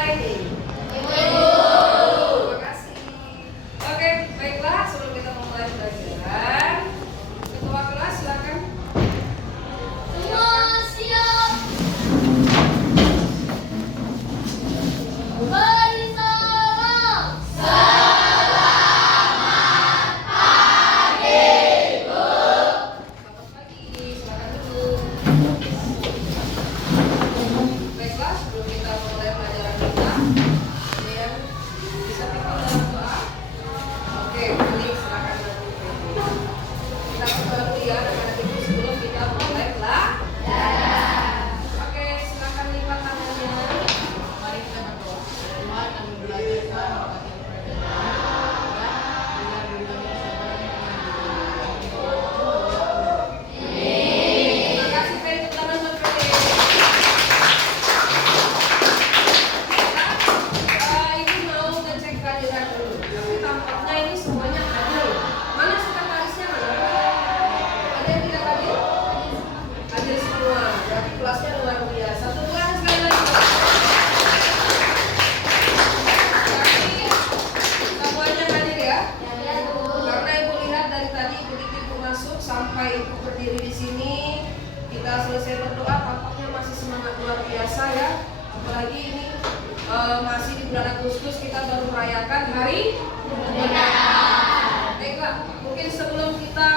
mulai nih? Ibu. Terima kasih. Oke, baiklah sebelum kita memulai pelajaran, ketua kelas silakan. Semua siap. Beri salam. Selamat pagi, Bu. Selamat pagi, silakan duduk. Baiklah, sebelum kita memulai pelajaran kita, ada yang bisa pimpin dalam doa? Oke, Malik silakan duduk. Kita berdoa dulu ya anak-anak ibu sebelum kita mulai pelajaran. Oke, silakan lipat tangannya. Mari kita berdoa. Tuhan kami belajar Tuhan Terima kasih, beri tepuk tangan buat Freddy. Ibu mau ngecek kehadiran dulu. Tapi tampaknya ini semuanya hadir. Mana sekretarisnya mana? Ada yang tidak hadir? Hadir semua. Berarti kelasnya luar biasa. Tepuk tangan sekali lagi. Berarti semuanya hadir ya? Karena ibu lihat dari tadi begitu ibu masuk sampai ibu berdiri di sini, kita selesai berdoa, tampaknya masih semangat luar biasa ya. Apalagi ini masih di bulan Agustus, kita baru merayakan hari kemerdekaan. Baiklah, mungkin sebelum kita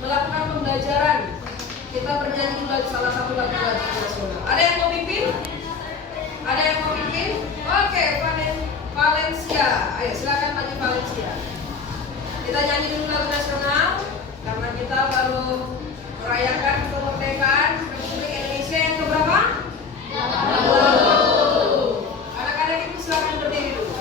melakukan pembelajaran, kita bernyanyi lagu salah satu lagu-lagu nasional. Ada yang mau pimpin? Ada yang mau pimpin? Oke, Valencia. Ayo silakan maju Valencia. Kita nyanyi dulu lagu nasional karena kita baru merayakan kemerdekaan Republik Indonesia yang keberapa? 80. Anak-anak ibu silakan berdiri dulu.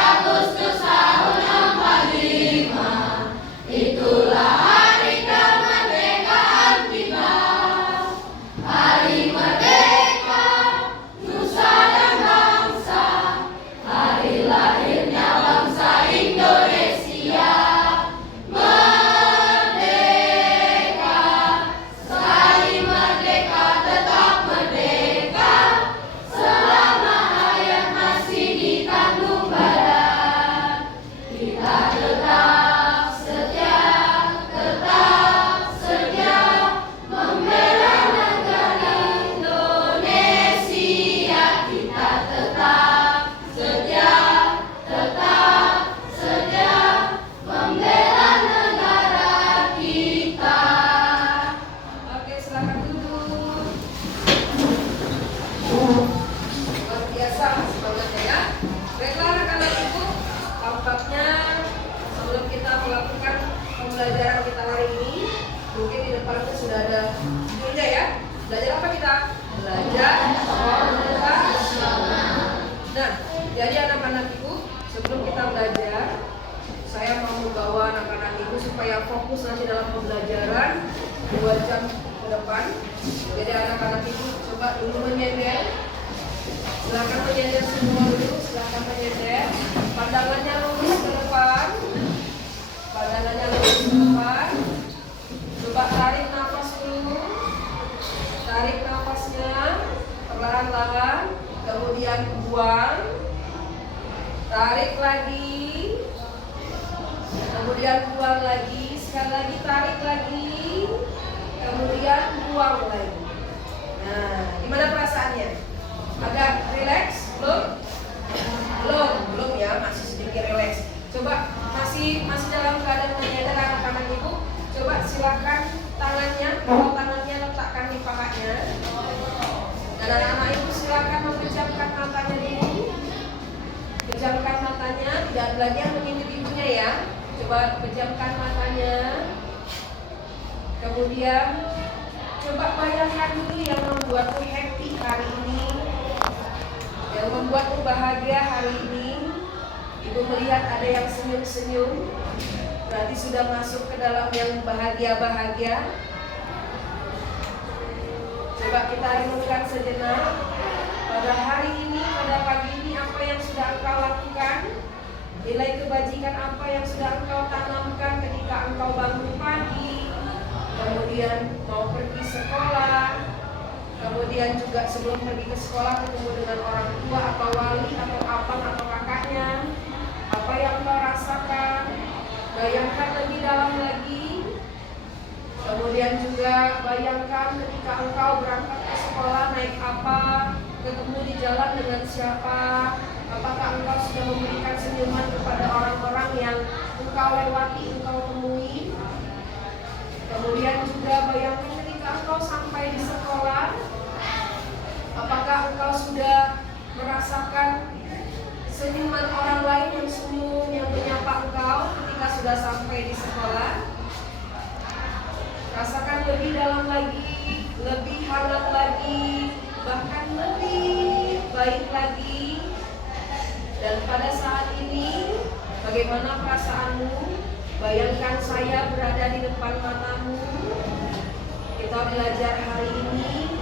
Agustus tahun 45, itulah hari kemerdekaan kita. Hari merdeka, nusa dan bangsa, hari lahirnya bangsa Indonesia. Merdeka, sekali merdeka tetap merdeka, selama hayat masih di kandung badan. Kita tetap setia membela negara Indonesia. Kita tetap setia membela negara kita. Oke, silakan duduk. Luar biasa semangatnya ya. Baiklah anak-anak ibu, tampaknya sebelum kita melakukan pembelajaran kita hari ini, mungkin di depannya sudah ada judulnya ya. Belajar apa kita? Belajar formula nasional. Nah, jadi anak-anak ibu, sebelum kita belajar, saya mau membawa anak-anak ibu supaya fokus nanti dalam pembelajaran 2 jam ke depan. Jadi anak-anak ibu coba dulu menyender. Silakan menyender semua dulu, silakan menyender. Pandangannya lurus ke depan. Pandangannya lurus ke depan. Coba tarik nafas dulu. Tarik nafasnya perlahan-lahan, kemudian buang. Tarik lagi. Kemudian buang lagi, sekali lagi tarik lagi, kemudian buang lagi. Nah, gimana perasaannya? Agak rileks? Belum ya, masih sedikit rileks. Coba masih dalam keadaan menyadar anak-anak ibu. Coba silakan tangannya, kalau tangannya letakkan di pahanya. Dan anak-anak ibu silakan memejamkan matanya dulu. Pejamkan matanya, tidak ada lagi yang mengintip ibunya ya. Coba pejamkan matanya. Kemudian coba bayangkan dulu yang membuatmu happy hari ini, yang membuatmu bahagia hari ini. Ibu melihat ada yang senyum-senyum, berarti sudah masuk ke dalam yang bahagia-bahagia. Coba kita renungkan sejenak. Pada hari ini, pada pagi ini, apa yang sudah engkau Nilai kebajikan apa yang sudah engkau tanamkan ketika engkau bangun pagi, kemudian mau pergi sekolah, kemudian juga sebelum pergi ke sekolah ketemu dengan orang tua atau wali atau abang atau kakaknya. Apa yang engkau rasakan? Bayangkan lebih dalam lagi. Kemudian juga bayangkan ketika engkau berangkat ke sekolah naik apa, ketemu di jalan dengan siapa. Apakah engkau sudah memberikan senyuman kepada orang-orang yang engkau lewati, engkau temui? Kemudian juga bayangkan ketika engkau sampai di sekolah, apakah engkau sudah merasakan senyuman orang lain yang senyum, yang menyapa engkau ketika sudah sampai di sekolah? Rasakan lebih dalam lagi, lebih hangat lagi, bahkan lebih baik lagi. Dan pada saat ini, bagaimana perasaanmu? Bayangkan saya berada di depan matamu. Kita belajar hari ini.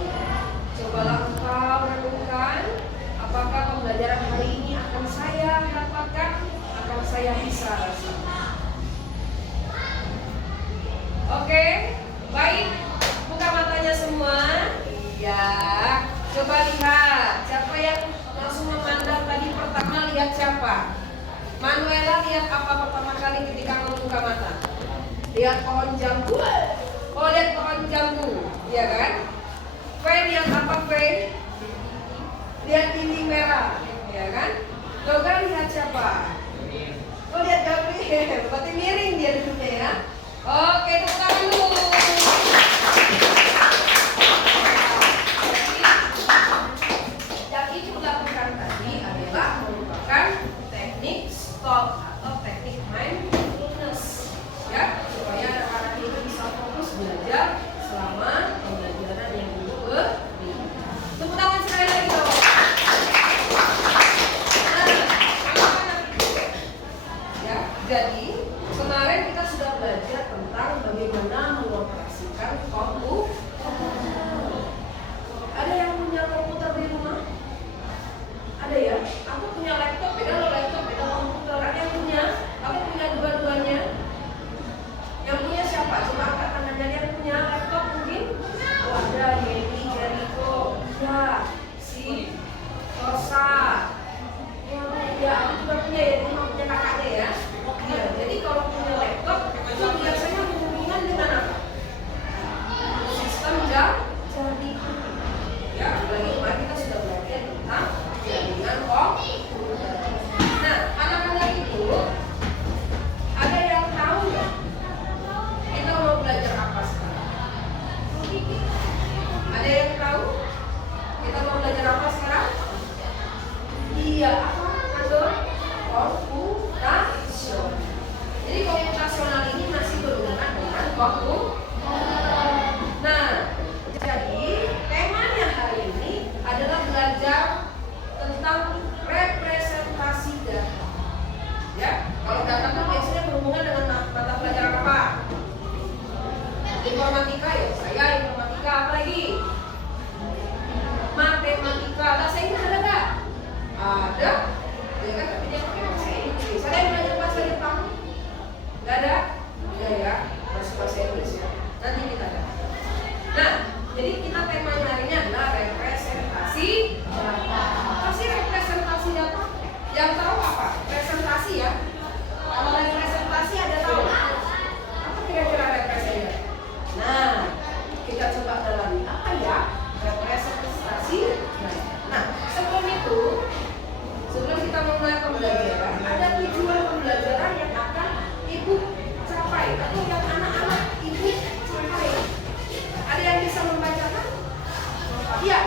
Cobalah engkau renungkan, apakah pembelajaran hari ini akan saya dapatkan, akan saya bisa rasakan. Oke, baik. Buka matanya semua. Ya, coba lihat siapa yang langsung memandang tadi pertama. Lihat siapa? Manuela lihat apa pertama kali ketika membuka mata? Lihat pohon jambu. Oh, lihat pohon jambu, ya kan? Faye lihat apa, Faye? Lihat dinding merah, ya kan? Yoga lihat siapa? Oh, lihat Gabriel. Berarti miring dia duduknya ya. Oke, tepuk tangan dulu. Yang ibu lakukan tadi adalah merupakan teknik stop atau teknik mindfulness, ya, supaya anak-anak itu bisa fokus belajar selama pembelajaran yang ibu beri. Tepuk tangan sekali lagi dong. Ya, jadi kemarin kita sudah belajar tentang bagaimana mengoperasikan komputer. Ada yang punya komputer di rumah? Ada ya? Aku punya laptop, beda lo laptop, beda komputer. Ada yang punya? Aku punya dua-duanya. Yang punya siapa? Coba angkat tangannya. Yang punya laptop mungkin? Oh, ada Yeni, Jericho, ya, si Rosa. Ya, aku juga punya ya, ini punya kakaknya ya. Ya, jadi kalau punya laptop itu biasanya berhubungan dengan apa? Sistem jaringan. Ya, lagi kemarin kita sudah belajar tentang jaringan komputer. Nah, anak-anak itu ada yang tahu nggak? Kita mau belajar apa sekarang? Ada yang tahu? Kita mau belajar apa sekarang? Iya, apa? Komputasional. Jadi komputasional ini masih berhubungan dengan komputer. Nah, jadi temanya hari ini adalah belajar tentang representasi data. Ya, kalau data itu biasanya berhubungan dengan mata pelajaran apa? Informatika ya, saya informatika. Apa lagi? Matematika. Bahasa Inggris ada nggak? Ada. Ya kan, tapi dia pakai bahasa Inggris. Ada yang belajar bahasa Jepang? Nggak ada? Ya ya, masih bahasa Inggris ya. Nanti kita ada. Nah, jadi kita temanya hari ini adalah representasi data. Apa sih representasi data? Yang tahu apa? Presentasi ya. Kalau representasi ada tahu? Apa kira-kira representasi data? Nah, kita coba dalami apa ya representasi data. Nah, sebelum itu, sebelum kita memulai pembelajaran, ada tujuan pembelajaran yang akan ibu capai atau yang anak-anak ibu capai. Ada yang bisa membacakan? Iya,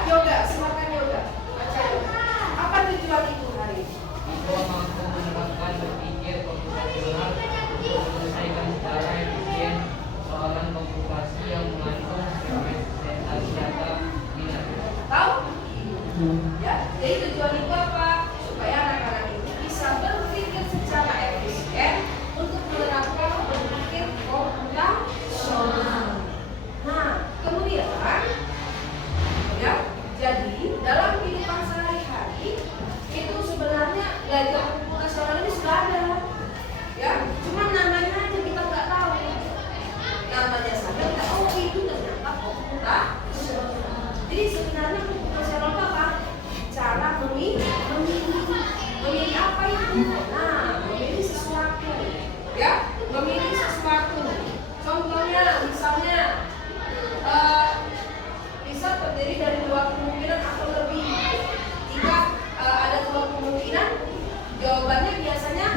Nah, memilih sesuatu, ya, memilih sesuatu. Contohnya, misalnya bisa terdiri dari dua kemungkinan atau lebih. Jika ada dua kemungkinan, jawabannya biasanya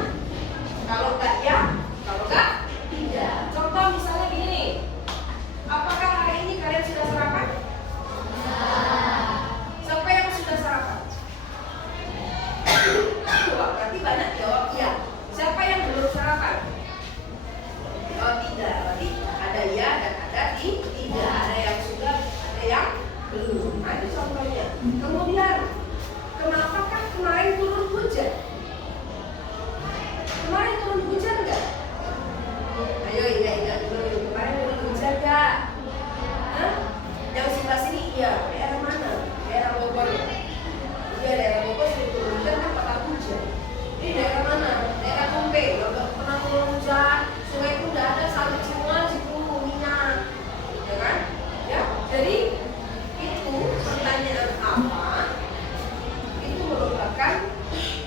kalau enggak ya, kalau enggak tidak. Contoh misalnya gini nih, apakah hari ini kalian sudah sarapan? Siapa yang sudah sarapan? Wah, berarti banyak jawab iya. Siapa yang belum sarapan? Oh tidak, berarti ada ya dan ada tidak. Ada yang sudah, ada yang belum. Nah itu contohnya. Kemudian, kenapakah kemarin turun hujan? Kemarin turun hujan nggak? Ayo ingat dulu. Kemarin turun hujan nggak? Hah? Yang sebelah sini iya. Daerah mana? Daerah Bogor ya? Iya, daerah Bogor sering turun hujan kan patah hujan. Ini daerah mana? Daerah Kumpe. Nggak pernah turun hujan. Sungai pun nggak ada, sawit semua situ minyak, ya kan? Ya, jadi itu pertanyaan apa? Itu merupakan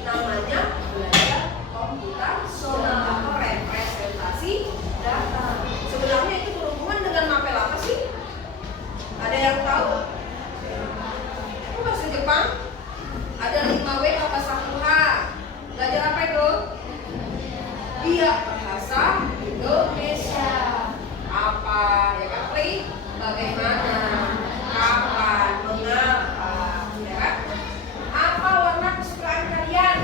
namanya belajar komputasional atau representasi data. Sebenarnya itu berhubungan dengan mapel apa sih? Ada yang tahu? Itu bahasa Jepang. Ada 5W bahasa 1H. Belajar apa itu? Iya, bahasa Indonesia. Apa ya kan? Bagaimana? Kapan? Mengapa? Ya kan? Apa warna kesukaan kalian?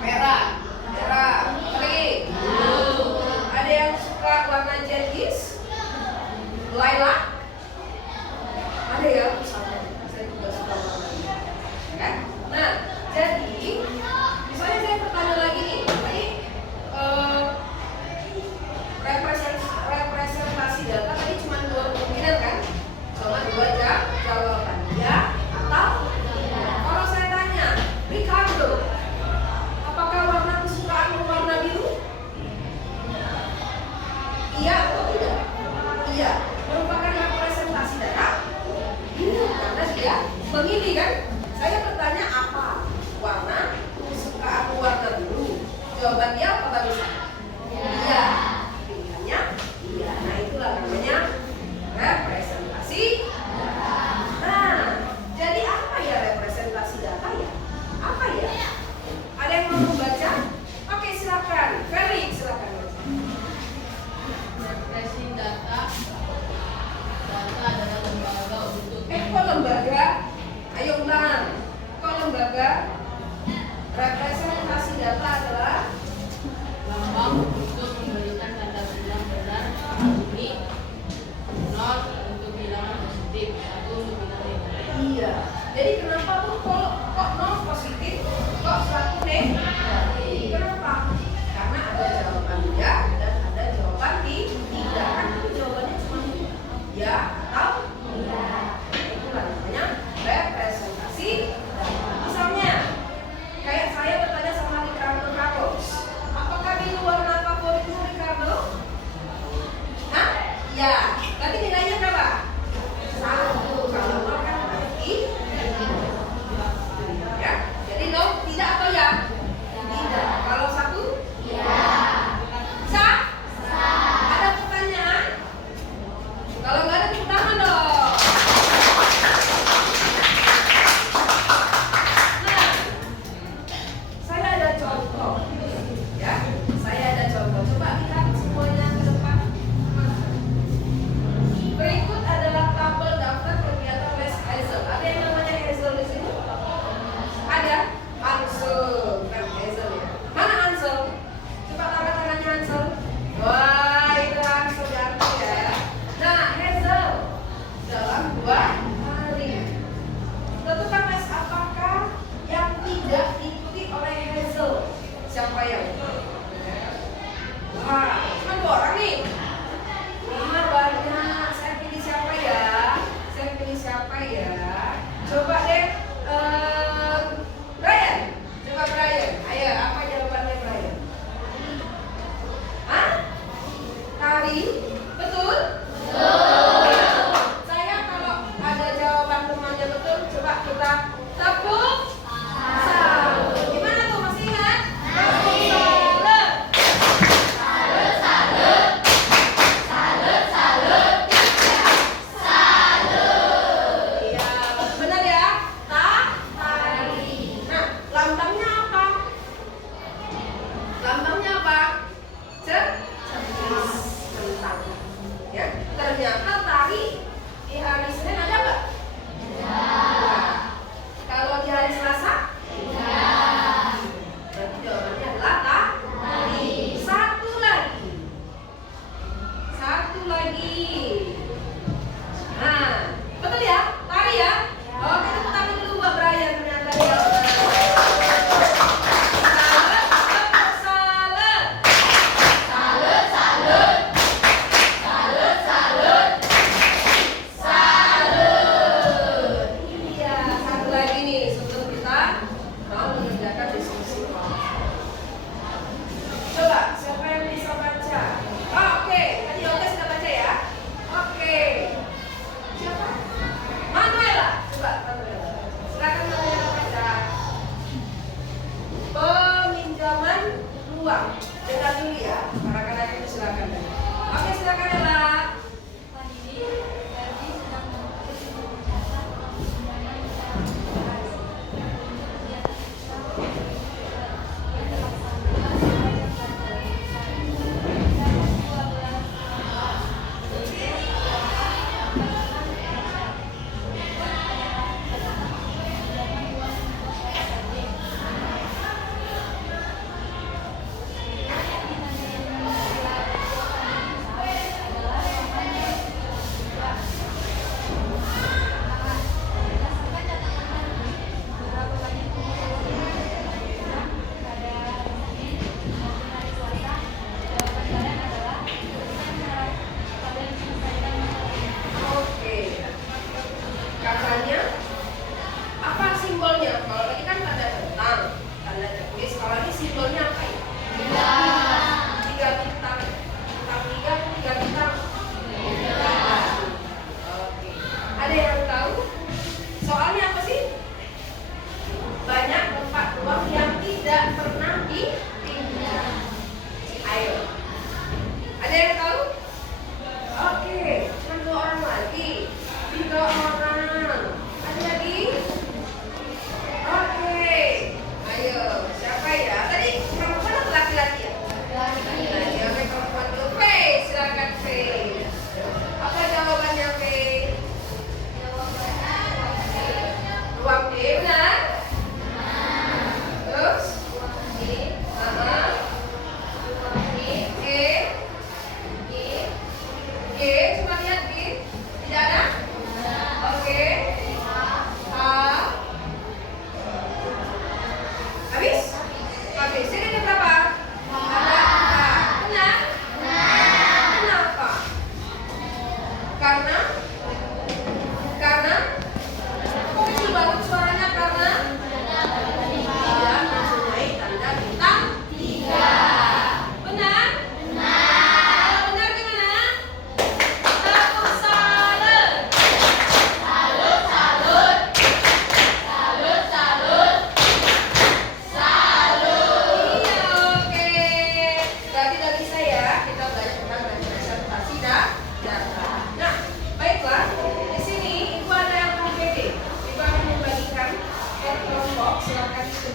Merah. Merah. Biru. Ada yang suka warna jerkis? Lilac? Ada ya? Saya juga suka warna ini. Ya kan? Nah, jadi misalnya saya bertanya lagi nih, tadi representasi data tadi cuma dua kemungkinan kan? Cuma dua jawaban, ya atau tidak. Kalau saya tanya, Ricardo, apakah warna kesukaanmu warna biru? Iya atau tidak? Iya. Merupakan representasi data? Iya, karena dia memilih kan? Saya bertanya apa? Warna kesukaanmu warna biru? Jawaban dia apa barusan? Iya. Pilihannya iya. Nah itulah namanya representasi data. Nah, jadi apa ya representasi data ya? Apa ya? Ada yang mau membaca? Oke, silakan. Ferry, silakan. Representasi data. Data adalah lembaga untuk Kok lembaga? Ayo ulang. Kok lembaga? Representasi data adalah lambang untuk memberikan tanda bilang benar, unik, 0 untuk bilangan positif, 1 untuk bilangan negatif. iya. Jadi kenapa tuh kok 0 positif, kok 1 negatif? Kenapa? Karena ada jawaban ya dan ada jawaban tidak. Kan itu jawabannya cuma ya atau tidak. Itulah namanya representasi data. Misalnya, kayak saya bertanya sama Ricardo Carlos, apakah biru warna favoritmu Ricardo? Hah? Iya. Berarti nilainya berapa? 1. Kalau 0 kan berarti ya. Jadi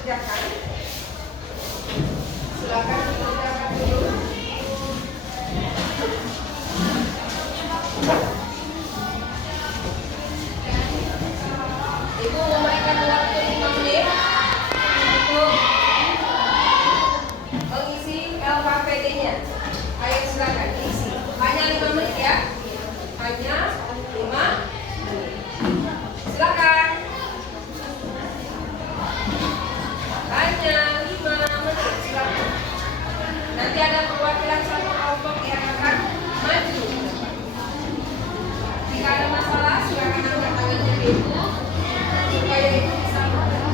kerjakan. Silakan dikerjakan dulu. Ibu memberikan waktu 5 menit untuk mengisi LKPD-nya. Ayo silakan diisi. Hanya 5 menit ya. Hanya 5 menit. Silakan. Hanya 5 menit. Silakan. Nanti ada perwakilan satu kelompok yang akan maju. Jika ada masalah, silakan angkat tangannya ibu supaya ibu bisa bergerak.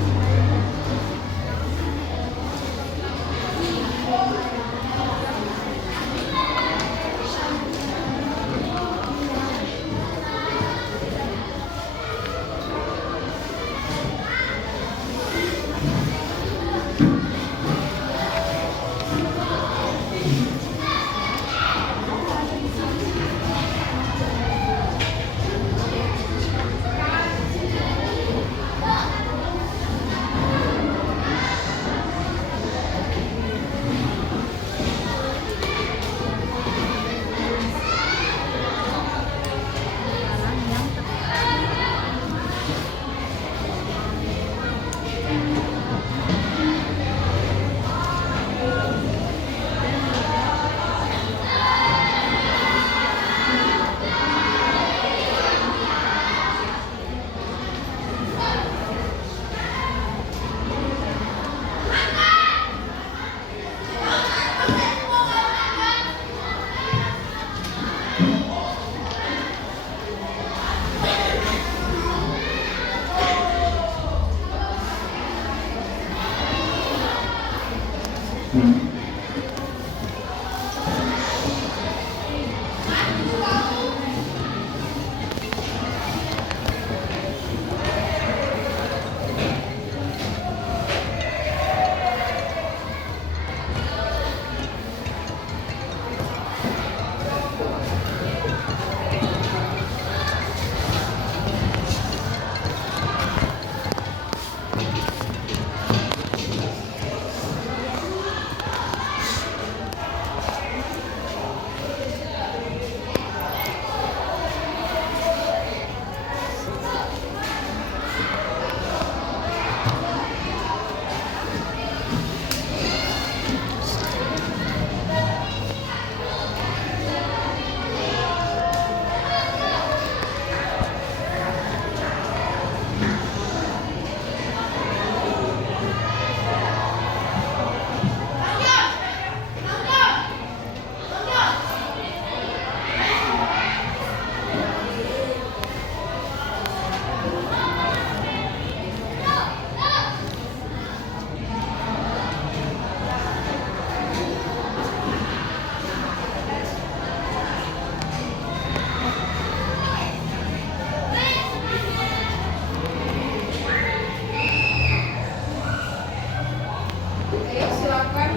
Ayo silakan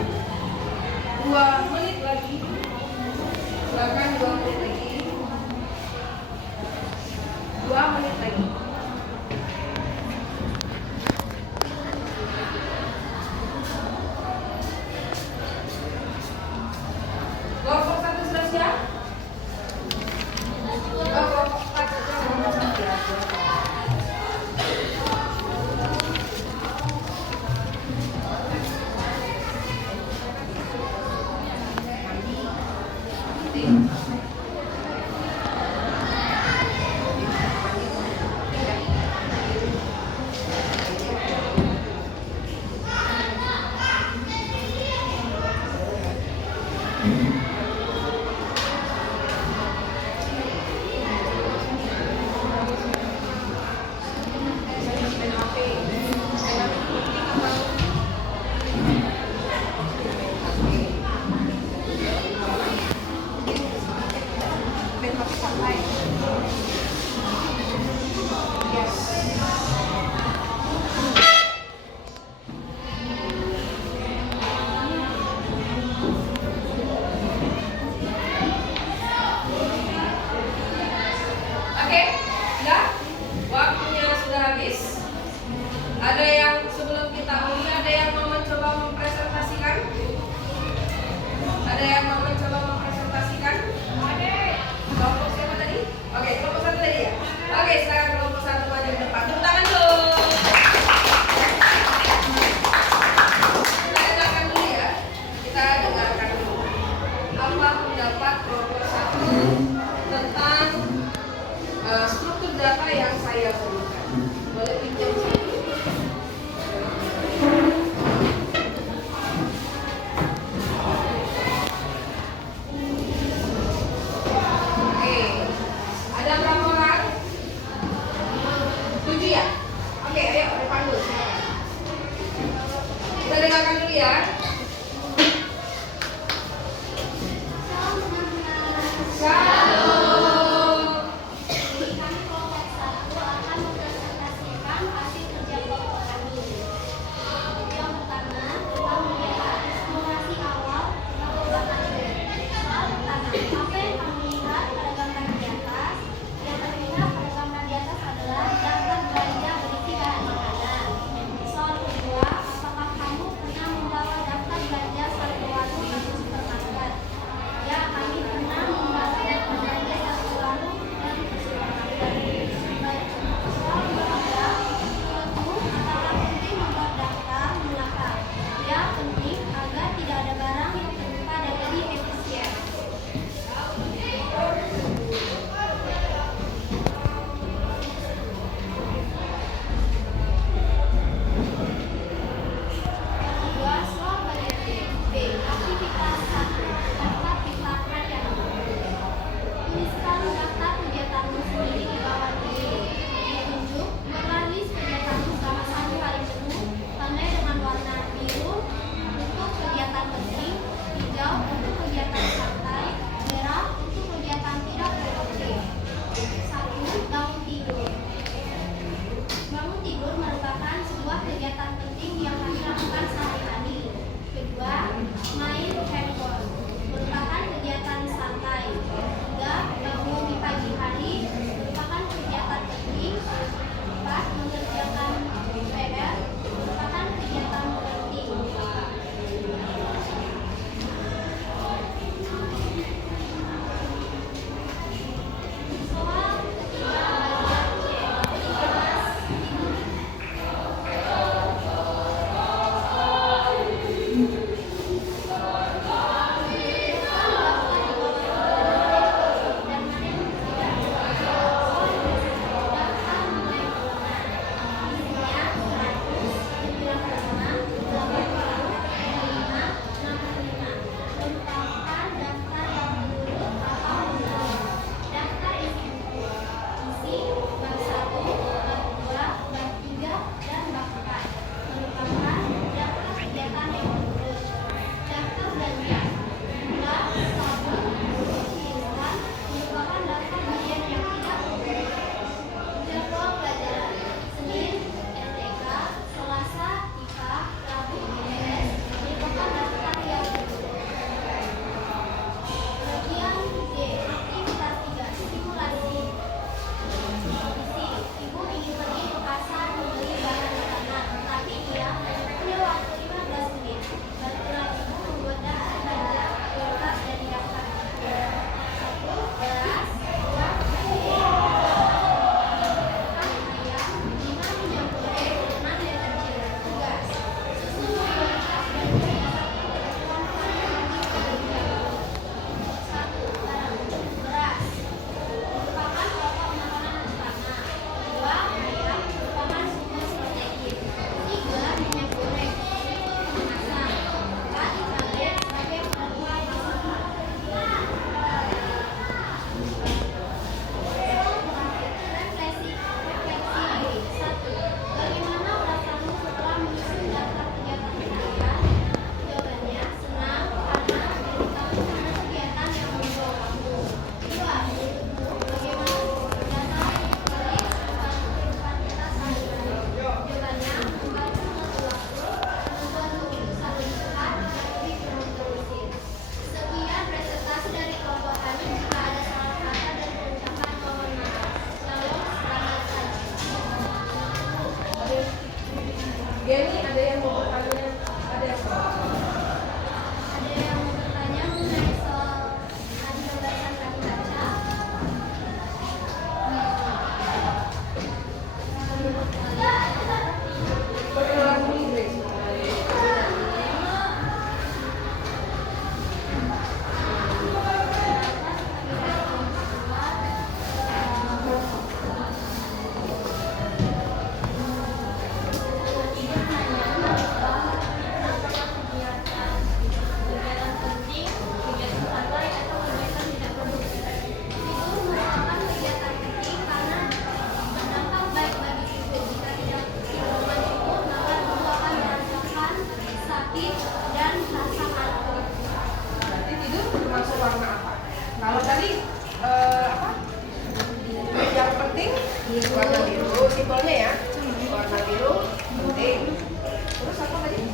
2 menit lagi. Silakan 2 menit lagi. 2 menit lagi. Kelompok 1 sudah siap? Kelompok 4 sudah siap. silakan kelompok satu maju ke depan. Tepuk tangan dulu. Kita dengarkan dulu ya. Kita dengarkan dulu. Apa pendapat kelompok satu tentang struktur data yang saya berikan? Boleh pinjam satu. Oke, ada berapa orang? 7 ya? Oke, ayo depan dulu. Silakan. Kita dengarkan dulu ya. Shalom. Kami kelompok satu akan mempresentasikan hasil kerja kelompok kami. Yang pertama tentang memorialisasi awal tentang program kami. Soal pertama, apa yang kami lihat pada gambar di atas? Yang terlihat pada gambar di atas adalah daftar belanja berisi bahan makanan. Soal kedua, apakah kamu pernah membawa daftar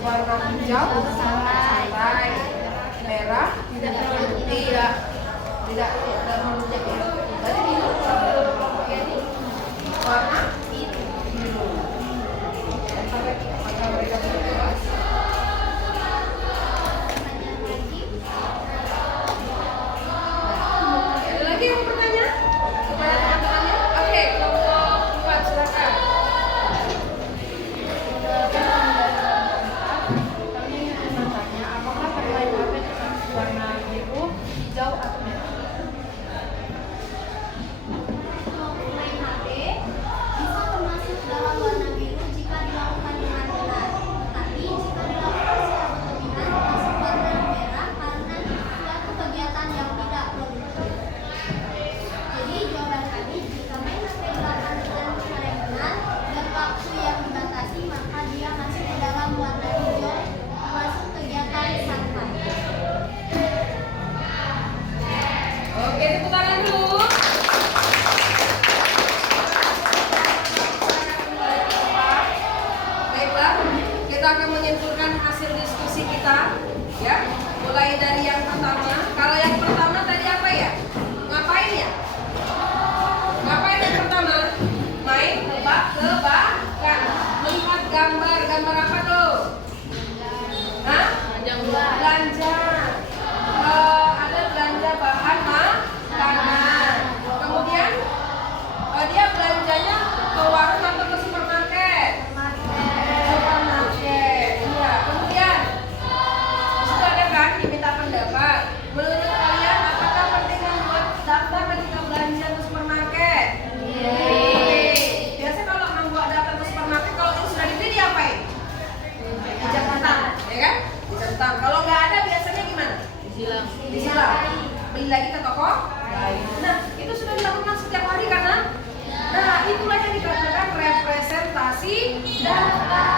Warna hijau santai, merah tidak terlalu jauh. Berarti biru kelompoknya ini warna biru. Maka mereka berdua. Ada lagi yang mau bertanya kepada teman-temannya? Oke, kelompok 4 silakan. Apakah permainan HP dengan warna biru, hijau, atau merah? Main HP bisa termasuk dalam warna biru jika dilakukan dengan benar. Tetapi jika dilakukan secara berlebihan masuk warna merah karena suatu kegiatan yang tidak produktif. Jadi jawaban kami, jika main HP dilakukan dengan cara yang benar dan waktu yang dibatasi, maka dia masuk ke dalam warna hijau termasuk kegiatan santai. Oke, tepuk tangan dulu. Baiklah, kita akan menyimpulkan hasil diskusi kita, ya. Mulai dari yang pertama. Kalau yang pertama tadi apa ya? Ngapain ya? Ngapain yang pertama? Main tebak-tebakan. Melihat gambar apa tuh? Hah? Belanja. Ada belanja bahan makanan. Kemudian dia belanjanya ke warung atau ke supermarket? Supermarket. Iya. Kemudian itu ada kan diminta pendapat. Menurut kalian apakah penting membuat daftar ketika belanja ke supermarket? Iya. Biasa kalau membuat daftar ke supermarket, kalau itu sudah dibeli diapain? Dicatat, ya kan? Dicatat. Kalau nggak ada biasanya gimana? Disilang. Beli lagi ke toko lain. Nah, itu sudah dilakukan setiap hari karena itulah yang dikatakan representasi data.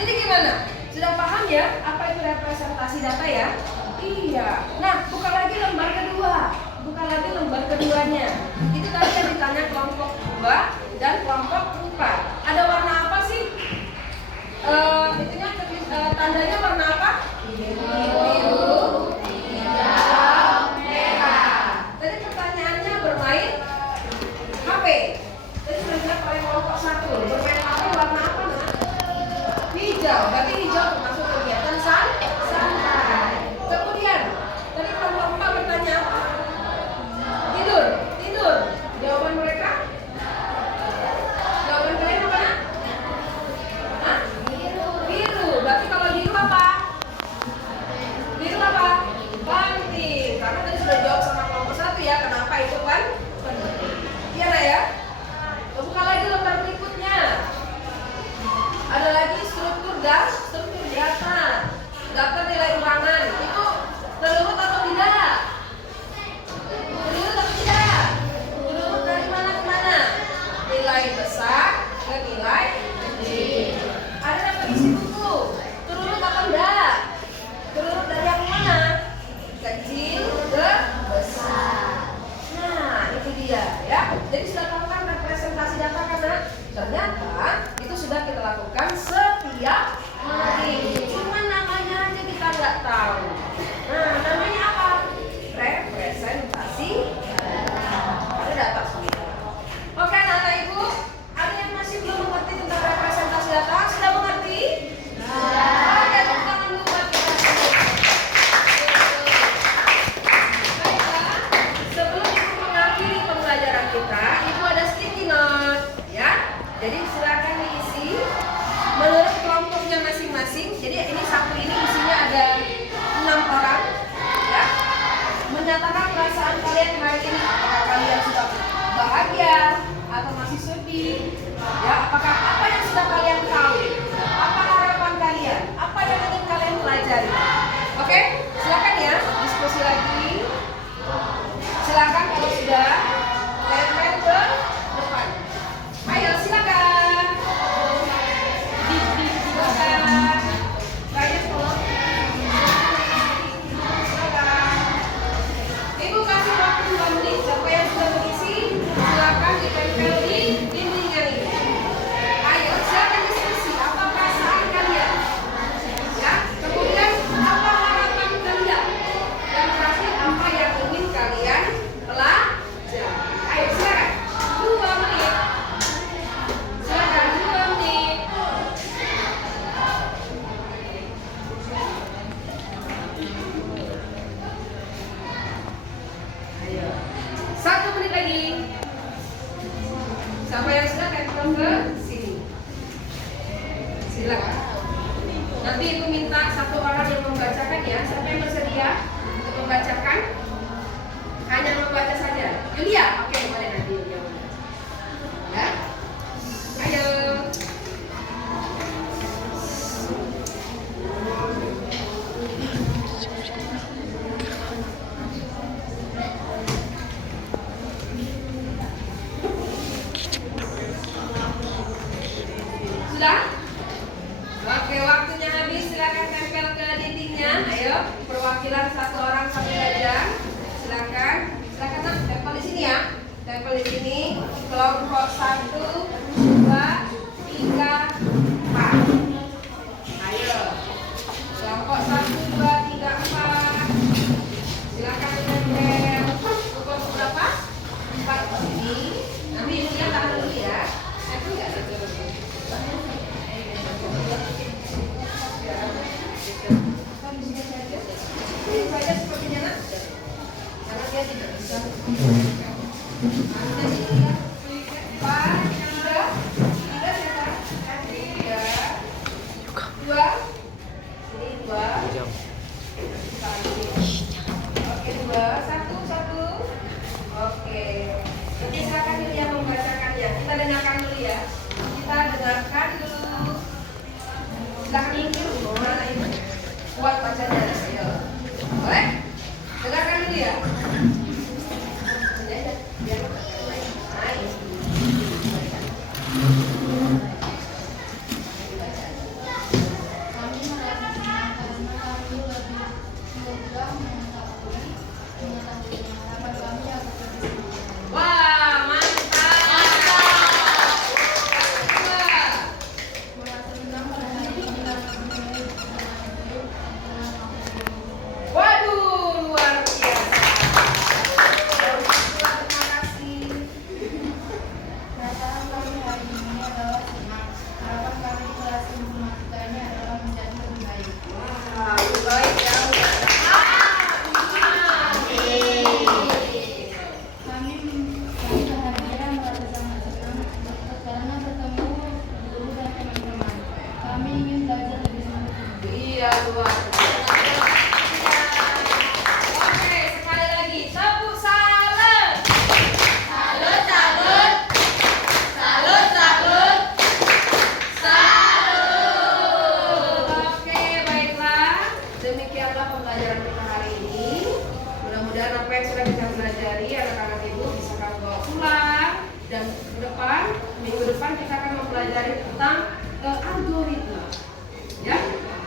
Jadi gimana? Sudah paham ya apa itu representasi data ya? Iya. Nah, buka lagi lembar kedua. Buka lagi lembar keduanya. Itu tadi yang ditanya kelompok 2 dan kelompok 4. Ada warna apa sih? Itunya tandanya warna apa? Biru, hijau, merah. Tadi pertanyaannya bermain HP. Tadi sudah dijawab oleh kelompok 1. Bermain HP warna apa, Nak? Hijau. Berarti hijau termasuk kegiatan santai. Kemudian tadi kelompok 4 bertanya apa? Tidur. Jawaban mereka? Jawaban kalian apa, Nak? Hah? Biru. Berarti kalau biru apa? Biru apa? Penting. Karena tadi sudah jawab sama kelompok 1 ya. Kenapa itu kan penting? Iya lah ya. Buka lagi lembar berikutnya. Ada lagi struktur data. Daftar nilai ulangan. Itu terurut atau tidak? Terurut atau tidak? Terurut dari mana ke mana? Nilai besar ke nilai kecil. Ada dapat isi buku. Terurut atau enggak? Terurut dari yang mana? Kecil ke besar. Nah, itu dia ya. Jadi sudah tahu kan representasi data karena ternyata itu sudah kita lakukan setiap hari. Cuma namanya aja kita nggak tahu. Nah, namanya apa? Representasi data. Ada data sendiri. Oke, anak ibu, ada yang masih belum mengerti tentang representasi data? Sudah mengerti? Sudah. Oke, tepuk tangan dulu buat kita. Baiklah, sebelum ibu mengakhiri pembelajaran kita, ibu ada sticky note, ya. Jadi silakan diisi menurut kelompoknya masing-masing. Jadi ini satu ini isinya ada 6 orang, ya. Menyatakan perasaan kalian hari ini. Apakah kalian sudah bahagia atau masih sedih? Ya, apakah apa yang sudah kalian tahu? Apa harapan kalian? Apa yang ingin kalian pelajari? Oke, silakan ya diskusi lagi. Silakan kalau sudah lempar ke depan. Ayo silakan. Silakan. Banyak tolong. Silakan. Ibu kasih waktu 2 menit. Siapa yang sudah mengisi silakan ditempel di bimbingan ini. Ayo silakan diskusi. Ibu minta satu orang yang membacakan ya. Siapa yang bersedia untuk membacakan? Hanya membaca saja. Yulia, oke, boleh nanti Yulia membaca. Ya, ayo. Sudah? Oke, waktunya habis. Silakan tempel ke dindingnya. Ayo, perwakilan satu orang satu belajar. Silakan, silakan nak tempel di sini ya. Tempel di sini. Kelompok 1, 2, 3, 4. Ayo. Kelompok 1, 2, 3, 4. Silakan tempel. Kelompok berapa? 4 di sini. Nanti Yulia tahan dulu ya. Tempel nggak tempel? Ini saja sepertinya nak, karena dia tidak bisa. Ada sini ya, 4, 3, 3 siapa? 3, 2, ini 2. Oke 2, 1, 1. Oke. Nanti silakan Yulia membacakannya. Kita dengarkan dulu ya. Kita dengarkan dulu. Silakan minggir, mana ini? Kuat bacanya, ayo. Boleh? Dengarkan dulu ya. Biar naik. Kami merasa senang karena kami lebih mudah mengetahui harapan kami akan terjadi. Wah, mantap. Wah. Merasa senang pada hari ini karena kami Waduh, luar biasa. Terima kasih. perasaan kami hari ini adalah senang. Harapan kami kelas informatikanya adalah menjadi lebih baik. Wah, lebih baik ya. Kami bahagia merasa sangat senang karena bertemu guru dan teman-teman. Kami ingin belajar lebih sungguh-sungguh. Iya, luar biasa. Oke, sekali lagi. Tepuk salut. Salut, salut. Salut, salut. Salut. Oke, baiklah. Demikianlah pembelajaran kita hari ini. Mudah-mudahan apa yang sudah kita pelajari anak-anak ibu bisa kamu bawa pulang. Dan ke depan, minggu depan kita akan mempelajari tentang algoritma. Ya,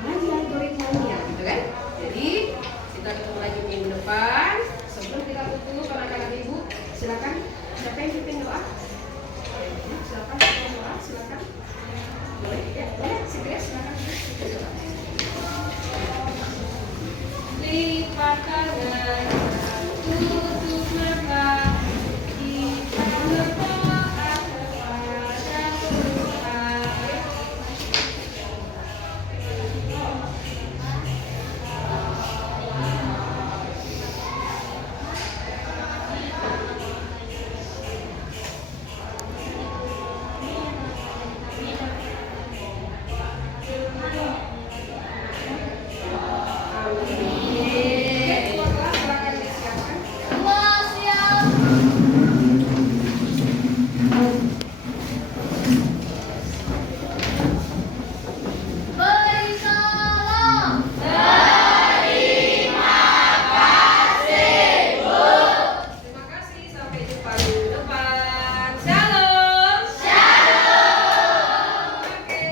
lagi algoritmanya, gitu kan? Jadi kita ketemu lagi minggu depan. Sebelum kita tutup, anak-anak ibu, silakan. Siapa yang pimpin doa? Silakan pimpin doa, silakan. Boleh, ya, boleh. Silakan. Lipat tangan.